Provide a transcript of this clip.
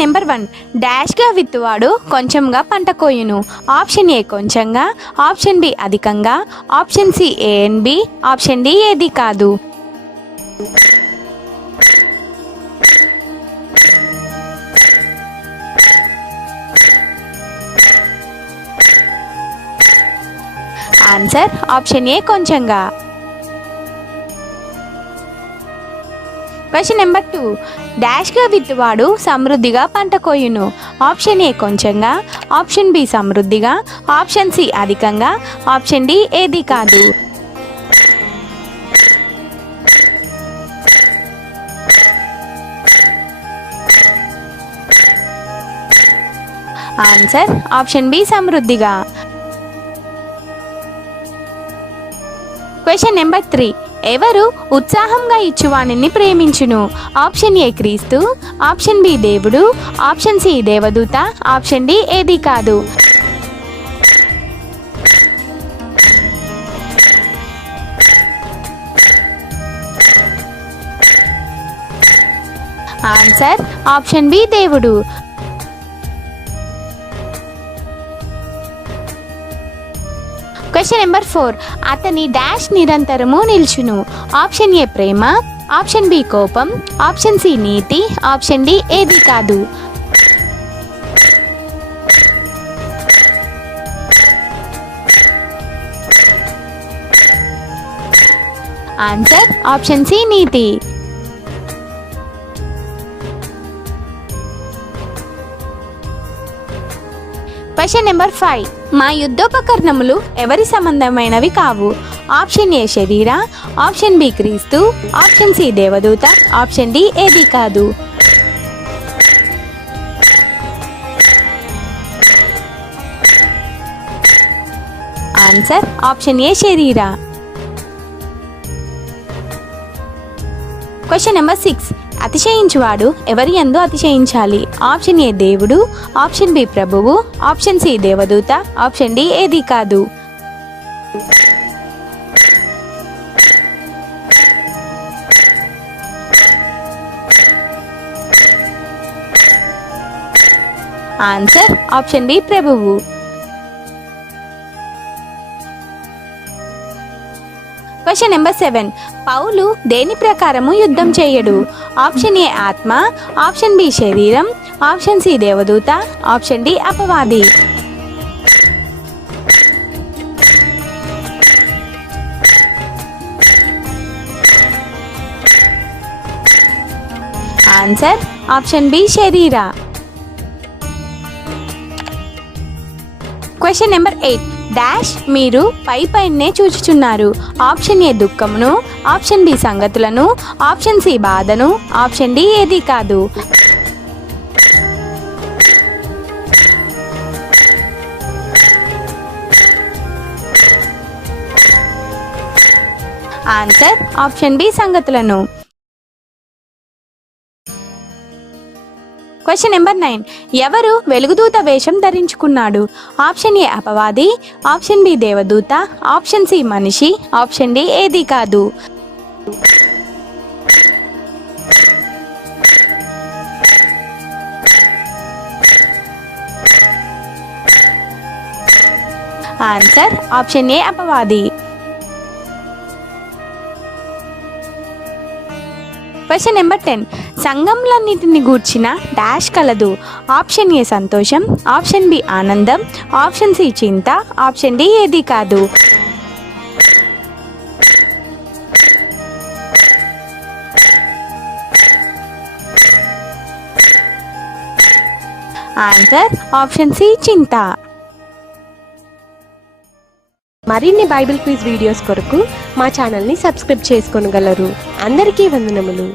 Number one డాష్గా విత్తువాడు కొంచెంగా పంట కోయును. ఆప్షన్ ఏ కొంచెంగా ఆప్షన్ బి అధికంగా option C A and B option D ఏది కాదు. ఆన్సర్ ఆప్షన్ ఏ కొంచెంగా. Question number two. డాష్గా విత్తువాడు సమృద్ధిగా పంట కోయును. ఆప్షన్ ఏ కొంచెంగా ఆప్షన్ బి సమృద్ధిగా ఆప్షన్ సి అధికంగా ఆప్షన్ డి ఏది కాదు. ఆన్సర్ ఆప్షన్ బి సమృద్ధిగా. Question number three. ఎవరు ఉత్సాహంగా ఇచ్చువాణిని ప్రేమించును? ఆప్షన్ ఏ క్రీస్తు ఆప్షన్ బి దేవుడు ఆప్షన్ సి దేవదూత ఆప్షన్ డి ఏది కాదు. ఆన్సర్ ఆప్షన్ బి దేవుడు. Question number four. అతని డాష్ నిరంతరము నిల్చును. ఆప్షన్ ఏ ప్రేమ ఆప్షన్ బి కోపం ఆప్షన్ సి నీతి ఆప్షన్ డి ఏది కాదు. ఆన్సర్ ఆప్షన్ సి నీతి. Question number five. మా యుద్ధోపకరణములు ఎవరి సంబంధమైనవి కావు? ఆప్షన్ ఏ శరీర ఆప్షన్ బి క్రీస్తు ఆప్షన్ సి దేవదూత ఆప్షన్ డి ఏది కాదు. ఆన్సర్ ఆప్షన్ ఏ శరీరా. క్వశ్చన్ నెంబర్ సిక్స్ అతిశయించువాడు ఎవరి ఎందు అతిశయించాలి? ఆప్షన్ ఏ దేవుడు ఆప్షన్ బి ప్రభువు ఆప్షన్ సి దేవదూత ఆప్షన్ డి ఏది కాదు? ఆన్సర్ ఆప్షన్ బి ప్రభువు. Question number seven. పౌలు దేని ప్రకారము యుద్ధం చేయడు? ఆప్షన్ ఏ ఆత్మ ఆప్షన్ బి శరీరం ఆప్షన్ సి దేవదూత ఆప్షన్ డి అపవాది. ఆన్సర్ ఆప్షన్ బి శరీర. Question number eight. డాష్ మీరు పై పైనే చూచుచున్నారు. ఆప్షన్ ఏ దుఃఖమును ఆప్షన్ బి సంగతులను ఆప్షన్ సి బాధను ఆప్షన్ డి ఏది కాదు. ఆన్సర్ ఆప్షన్ బి సంగతులను. క్వశ్చన్ నెంబర్ నైన్ ఎవరు వెలుగుదూత వేషం ధరించుకున్నాడు? ఆప్షన్ ఏ అపవాది ఆప్షన్ బి దేవదూత ఆప్షన్ సి మనిషి ఆప్షన్ డి ఏది కాదు. ఆన్సర్ ఆప్షన్ ఏ అపవాది. Question number ten. సంఘంలన్నిటిని గూర్చిన డాష్ కలదు. ఆప్షన్ ఏ సంతోషం ఆప్షన్ బి ఆనందం ఆప్షన్ సి చింత ఆప్షన్ డి ఏది కాదు. ఆన్సర్ ఆప్షన్ సి చింత. మరిన్ని బైబిల్ క్విజ్ వీడియోస్ కొరకు మా ఛానల్ని సబ్స్క్రైబ్ చేసుకోగలరు అందరికీ వందనములు.